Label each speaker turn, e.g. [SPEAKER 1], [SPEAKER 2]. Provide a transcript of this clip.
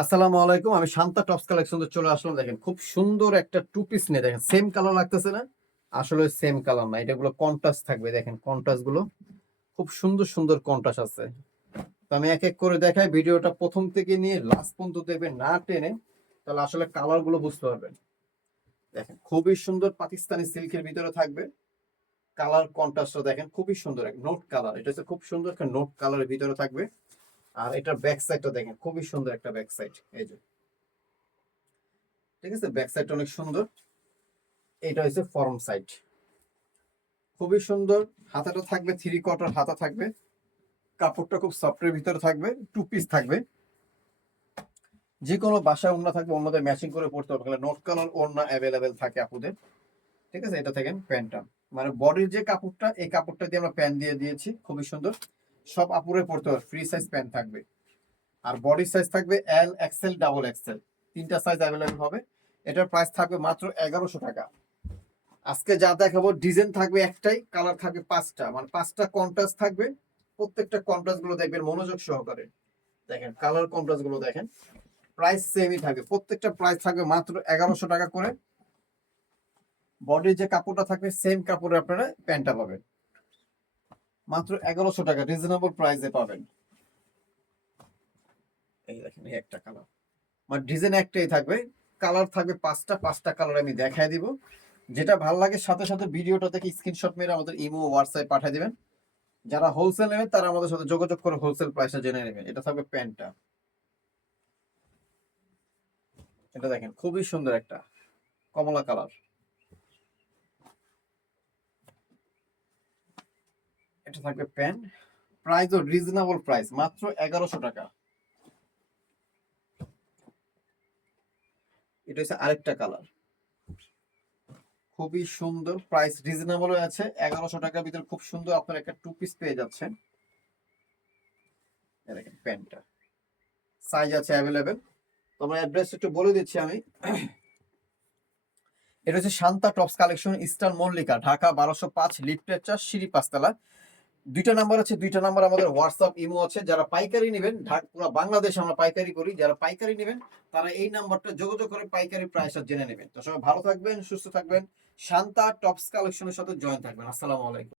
[SPEAKER 1] আসসালামু আলাইকুম, আমি শান্তা টপস কালেকশন চলে আসলাম। দেখেন, খুব সুন্দর একটা টু পিস নিয়ে দেখেন সেম কালার লাগতেছে না? আসলে সেম কালার না এটা গুলো কন্ট্রাস্ট থাকবে, দেখেন কন্ট্রাস্টগুলো। খুব সুন্দর সুন্দর কন্ট্রাস্ট আছে। তো আমি এক এক করে দেখাই, ভিডিওটা প্রথম থেকে নিয়ে লাস্ট পর্যন্ত দেখবেন না টেনে তাহলে আসলে কালারগুলো বুঝতে পারবেন। দেখেন, খুবই সুন্দর পাকিস্তানি সিল্কের ভিতরে থাকবে। কালার কন্ট্রাস্টটা দেখেন, খুবই সুন্দর, এক নোট কালার এটা হচ্ছে খুব সুন্দর একটা নোট কালারের ভিতরে থাকবে। আর এটার ব্যাক সাইডটা দেখেন, খুবই সুন্দর একটা ব্যাক সাইড এই যে। ঠিক আছে? ব্যাক সাইডটা অনেক সুন্দর। এটা হচ্ছে ফর্ম সাইড খুবই সুন্দর। হাতাটা থাকবে থ্রি কোয়ার্টার হাতা থাকবে। কাপড়টা খুব সফটের ভিতরে থাকবে টু পিস থাকবে। যে কোনো বাসায় ওড়না থাকবে, অন্যদের ম্যাচিং করে পড়তে হবে। নোট কালার ওড়না অ্যাভেলেবেল থাকে আপুদের। ঠিক আছে? এটা থাকেন প্যান্টটা। মানে বডির যে কাপড়টা, এই কাপড়টা দিয়ে আমরা প্যান্ট দিয়ে দিয়েছি। খুবই সুন্দর। সব আপুরে পড়তে হবে ফ্রি সাইজ প্যান্ট থাকবে। আর বডি সাইজ থাকবে এল এক্সেল ডাবল এক্সেল তিনটা সাইজ অ্যাভেলেবেল হবে। এটার প্রাইস থাকবে মাত্র এগারোশো টাকা। আজকে যা দেখাবো ডিজাইন থাকবে একটাই কালার থাকবে পাঁচটা। মানে পাঁচটা কন্ট্রাস্ট থাকবে, প্রত্যেকটা কন্ট্রাস্টগুলো দেখবেন মনোযোগ সহকারে। দেখেন কালার কন্ট্রাস্টগুলো দেখেন। প্রাইস সেমই থাকবে। প্রত্যেকটা প্রাইস থাকবে মাত্র এগারোশো টাকা করে। বডির যে কাপড়টা থাকবে সেম কাপড়ে আপনারা প্যান্টটা পাবেন। মাত্র এগারোশো টাকা রিজনেবল প্রাইসে পাবেন। এই দেখেন, এই একটা মানে ডিজাইন একটাই থাকবে কালার থাকবে পাঁচটা পাঁচটা কালার আমি দেখাই দিব। যেটা ভালো লাগে, সাথে সাথে ভিডিওটা থেকে স্ক্রিনশট মেরে আমাদের ইমো হোয়াটসঅ্যাপ পাঠিয়ে দিবেন। যারা হোলসেল নেবেন তারা আমাদের সাথে যোগাযোগ করে হোলসেল প্রাইসটা জেনে নেবেন এটা থাকবে প্যান্টটা। এটা দেখেন, খুবই সুন্দর একটা কমলা কালার এটা থাকবে প্যান্ট প্রাইসও রিজনেবল প্রাইস মাত্র এগারোশো টাকা। এটা হচ্ছে আরেকটা কালার খুবই সুন্দর প্রাইস রিজনেবল আছে, এগারোশো টাকার ভিতরে খুব সুন্দর আপনার একটা টু পিস পেয়ে যাচ্ছেন। প্যান্টটা সাইজ আছে অ্যাভেলেবেল তোমার অ্যাড্রেস একটু বলে দিচ্ছি আমি। এটা হচ্ছে Shanta tops collection eastern Mallika Dhaka বারোশো পাঁচ লিফটের চার সিঁড়ি পাঁচতলা দুইটা নাম্বার আছে, দুইটা নাম্বার আমাদের হোয়াটসঅ্যাপ ইমো আছে। যারা পাইকারি নেবেন পুরো বাংলাদেশ আমরা পাইকারি করি। যারা পাইকারি নেবেন, তারা এই নাম্বারটা যোগাযোগ করে পাইকারি প্রাইসটা জেনে নেবেন। তো সবাই ভালো থাকবেন, সুস্থ থাকবেন। শান্তা টপস কালেকশনের সাথে জয়েন থাকবেন। আসসালামু আলাইকুম।